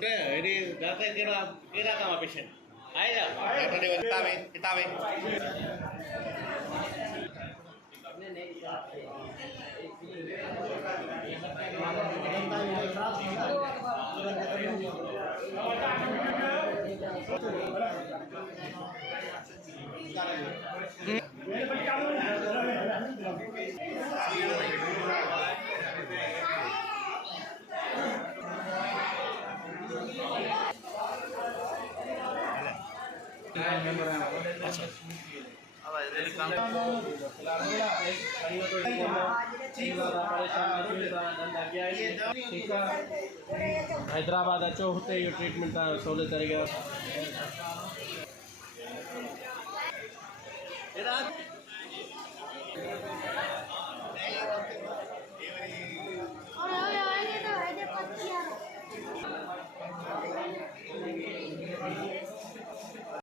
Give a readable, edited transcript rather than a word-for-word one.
उठे हेडी दाता केड़ा केड़ा का पेशेंट आए जा किताबे हैदराबाद अचो हुते इहो ट्रीटमेंट सहुले तरीक़े